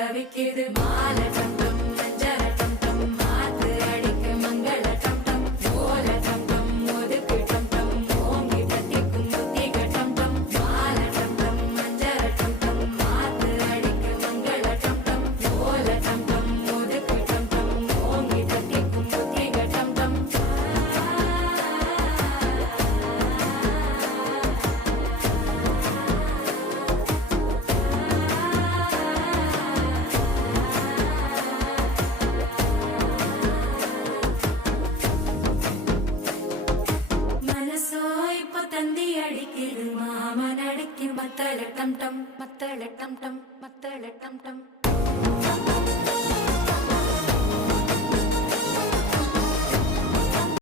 தவிக்குது மால டம் டம் மஞ்சர டம் டம் மாத்து அடிக்க மங்கள டம் டம் ஓல டம் டம் ஒதுக்கு டம் டம் ஓங்கி தட்டிக்கும் புத்திக டம் டம் மால டம் டம் மஞ்சர டம் டம் மாத்து அடிக்க மங்கள டம் டம் ஓல டம் டம் ஒதுக்கு டம் டம் ஓங்கி தட்டிக்கும் புத்திக டம் டம் മനസ്സോ ഇപ്പൊ തന്തി അടിക്കിത് മാമനടിക്കും മത്തള ടം ടം മത്തള ടം ടം മത്തള ടം ടം